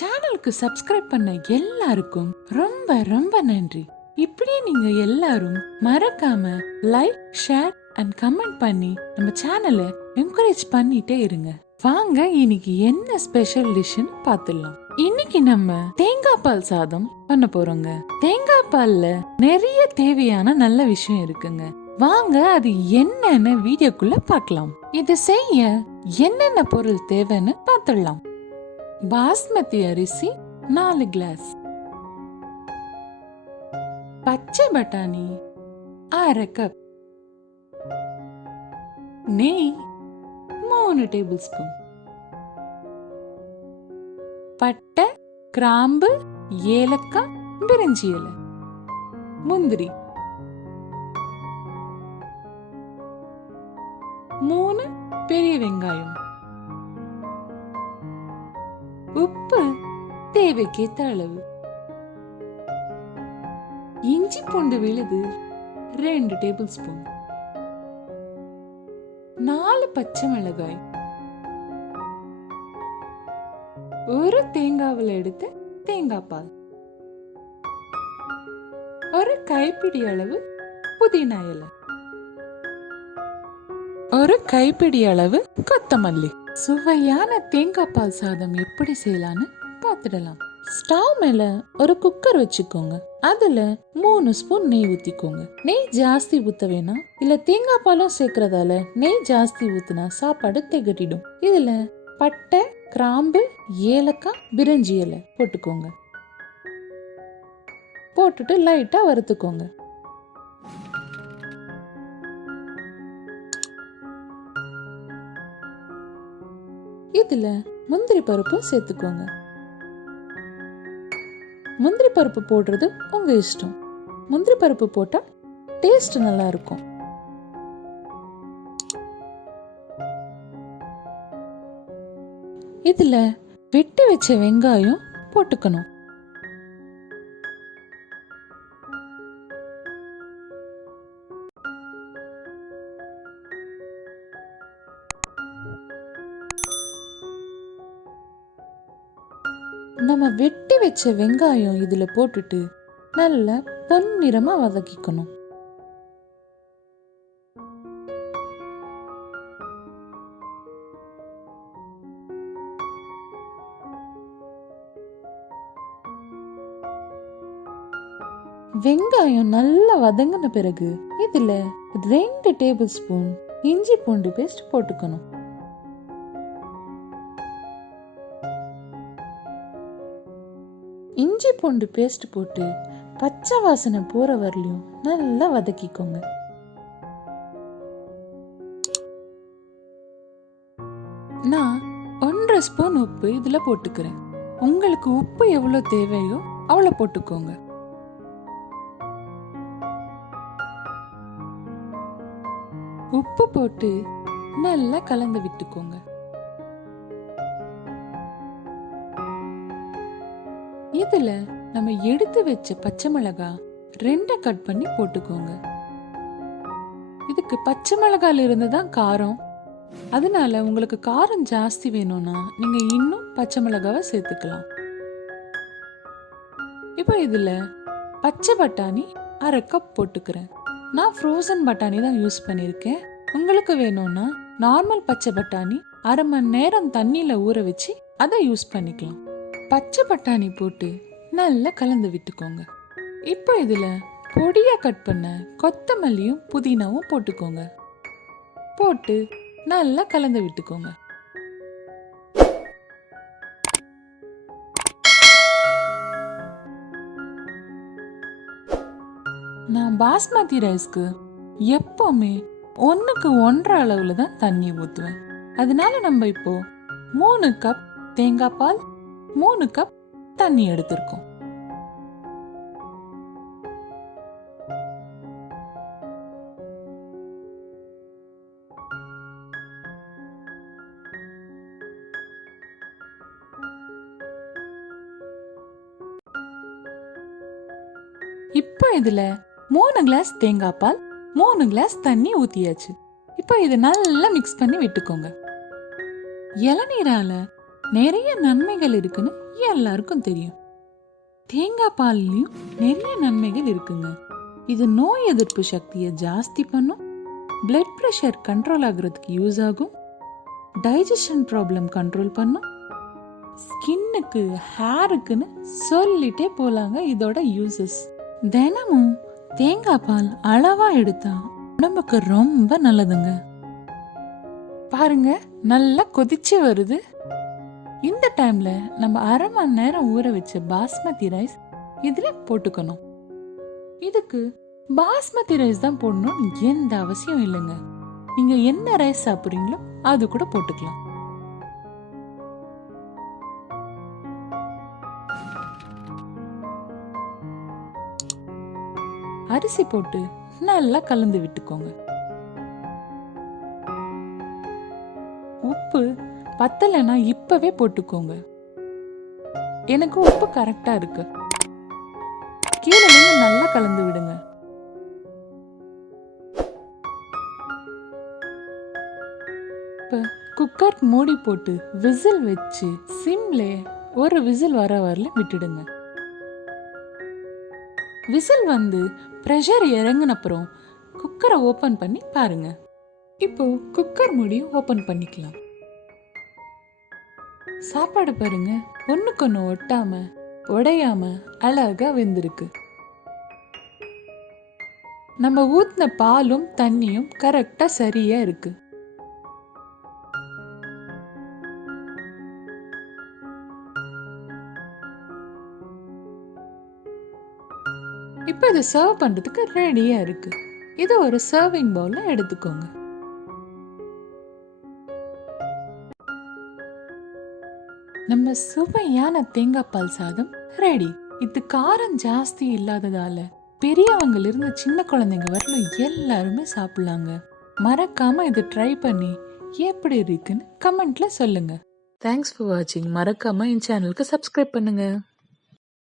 சேனலுக்கு சப்ஸ்கிரைப் பண்ண எல்லாருக்கும் ரொம்ப ரொம்ப நன்றி. இப்படியே நீங்க எல்லாரும் மறக்காம லைக், ஷேர் அண்ட் கமெண்ட் பண்ணி நம்ம சேனலை என்கரேஜ் பண்ணிட்டே இருங்க. வாங்க இன்னைக்கு என்ன ஸ்பெஷல் டிஷ்னு பார்த்துடலாம். இன்னைக்கு நம்ம தேங்காய் பால் சாதம் பண்ண போறோங்க. தேங்காய் பால்ல நிறைய தேவையான நல்ல விஷயம் இருக்குங்க. வாங்க அது என்னன்னு வீடியோக்குள்ள பார்க்கலாம். இதை செய்ய என்னென்ன பொருள் தேவைன்னு பார்த்துடலாம். பாஸ்மதி அரிசி 4 கிளாஸ், பச்சை பட்டாணி 1/2 கப், நெய் 3 டேபிள் ஸ்பூன், பட்டை, கிராம்பு, ஏலக்காய், பிரிஞ்சி இலை, முந்திரி, 3 பெரிய வெங்காயம், உப்பு தேவைக்கேற்ற அளவு, இஞ்சி பூண்டு விழுது 2 டேபிள் ஸ்பூன், 4 பச்சை மிளகாய், ஒரு தேங்காவில் எடுத்த தேங்காய் பால், ஒரு கைப்பிடி அளவு புதினா இலை, ஒரு கைப்பிடி அளவு கொத்தமல்லி. சுவையான தேங்காய் பால் சாதம் எப்படி செய்யலான்னு பார்த்துடலாம். ஸ்டவ் மேல ஒரு குக்கர் வச்சுக்கோங்க. அதுல 3 ஸ்பூன் நெய் ஊத்திக்கோங்க. நெய் ஜாஸ்தி ஊத்த வேணாம். இல்ல தேங்காய் பாலும் சேர்க்கறதால நெய் ஜாஸ்தி ஊத்துனா சாப்பாடு திகட்டிடும். இதுல பட்டை, கிராம்பு, ஏலக்காய், பிரிஞ்சி இலை போட்டுக்கோங்க. போட்டுட்டு லைட்டா வறுத்துக்கோங்க. இதுல முந்திரி பருப்பு சேர்த்துக்கோங்க. முந்திரி பருப்பு போடுறது உங்க இஷ்டம். முந்திரி பருப்பு போட்டா டேஸ்ட் நல்லா இருக்கும். இதுல வெட்டி வச்ச வெங்காயம் போட்டுக்கணும். நம்ம வெட்டி வச்ச வெங்காயம் இதுல போட்டுட்டு நல்லா பொன்னிறமா வதக்கிக்கணும். வெங்காயம் நல்லா வதங்கின பிறகு இதுல 2 டேபிள் ஸ்பூன் இஞ்சி பூண்டு பேஸ்ட் போட்டுக்கணும். இஞ்சி பூண்டு பேஸ்ட் போட்டு பச்சை வாசனை போற வரலையும் நல்லா வதக்கிக்கோங்க. நான் 1/2 ஸ்பூன் உப்பு இதுல போட்டுக்கிறேன். உங்களுக்கு உப்பு எவ்வளவு தேவையோ அவ்வளவு போட்டுக்கோங்க. உப்பு போட்டு நல்லா கலந்து விட்டுக்கோங்க. இதுல நம்ம எடுத்து வச்ச பச்சை மிளகாய் 2 கட் பண்ணி போட்டுக்கோங்க. இதுக்கு பச்சை மிளகாயில இருந்துதான் காரம். அதனால உங்களுக்கு காரம் ஜாஸ்தி வேணும்னா நீங்க இன்னும் பச்சை மிளகாவை சேர்த்துக்கலாம். இப்போ இதுல பச்சை பட்டாணி 1/2 கப் போட்டுக்கிறேன். நான் ஃப்ரோசன் பட்டாணி தான் யூஸ் பண்ணியிருக்கேன். உங்களுக்கு வேணும்னா நார்மல் பச்சை பட்டாணி 1/2 மணி நேரம் தண்ணியில ஊற வச்சு அதை யூஸ் பண்ணிக்கலாம். பச்சை பட்டாணி போட்டு நல்லா கலந்து விட்டுக்கோங்க. இப்போ இதுல பொடியா கட் பண்ண கொத்தமல்லியும் புதினாவும் போட்டுக்கோங்க. போட்டு நல்லா கலந்து விட்டுக்கோங்க. நான் பாஸ்மதி ரைஸ்க்கு எப்பவுமே 1க்கு 1.5 அளவுல தான் தண்ணி ஊத்துவேன். அதனால நம்ம இப்போ 3 கப் தேங்காய் பால், 3 கப் தண்ணி எடுத்திருக்கோம். இப்போ இதுல 3 கிளாஸ் தேங்காய் பால், 3 கிளாஸ் தண்ணி ஊத்தியாச்சு. இப்போ இது நல்லா மிக்ஸ் பண்ணி விட்டுக்கோங்க. இளநீரால நிறைய நன்மைகள் இருக்குன்னு எல்லாருக்கும் தெரியும். தேங்காய் பால்லையும் நிறைய நன்மைகள் இருக்குங்க. இது நோய் எதிர்ப்பு சக்தியை ஜாஸ்தி பண்ணும், பிளட் பிரஷர் கண்ட்ரோல் ஆகுறதுக்கு யூஸ் ஆகும், டைஜஷன் ப்ராப்ளம் கண்ட்ரோல் பண்ணும், ஸ்கின்னுக்கு ஹேருக்குன்னு சொல்லிட்டே போலாங்க இதோட யூசஸ். தினமும் தேங்காய் பால் அளவா எடுத்தா உடம்புக்கு ரொம்ப நல்லதுங்க. பாருங்க நல்லா கொதிச்சு வருது. இந்த டைம்ல நம்ம அரை மணி நேரம் ஊற வச்ச பாஸ்மதி ரைஸ் இதுல போட்டுக்கணும். இதுக்கு பாஸ்மதி ரைஸ் தான் போடணும் எந்த அவசியம் இல்லைங்க. நீங்க என்ன ரைஸ் சாப்பிடுறீங்களோ அது கூட போட்டுக்கலாம். அரிசி போட்டு நல்லா கலந்து விட்டுக்கோங்க. உப்பு பத்தலைன்னா இப்பவே போட்டுக்கோங்க. எனக்கு உப்பு கரெக்டா இருக்கு. கீழே நின்று நல்லா கலந்து விடுங்க. இப்ப குக்கர் மூடி போட்டு விசில் வச்சு சிம்ல ஒரு விசில் வர வரல விட்டுடுங்க. விசில் வந்து பிரஷர் இறங்கின அப்புறம் குக்கரை ஓபன் பண்ணி பாருங்க. இப்போ குக்கர் மூடி ஓபன் பண்ணிக்கலாம். சாப்பாடு பாருங்க, ஒண்ணுக்கு ஒண்ணு ஒட்டாம உடையாம அழகா வெந்திருக்கு. நம்ம ஊத்தின பாலும் தண்ணியும் கரெக்டா சரியா இருக்கு. இப்ப இதை சர்வ் பண்றதுக்கு ரெடியா இருக்கு. இது ஒரு சர்விங் பவுல்ல எடுத்துக்கோங்க. நம்ம சுவையான தேங்காய் பால் சாதம் ரெடி. இது காரம் ஜாஸ்தி இல்லாததால பெரியவங்கல இருந்து சின்ன குழந்தைங்க வரலும் எல்லாருமே சாப்பிடலாங்க. மறக்காம இதை ட்ரை பண்ணி எப்படி இருக்குன்னு கமெண்ட்ல சொல்லுங்க. தேங்க்ஸ் ஃபார் வாட்சிங். மறக்காம என் சேனலுக்கு சப்ஸ்கிரைப் பண்ணுங்க.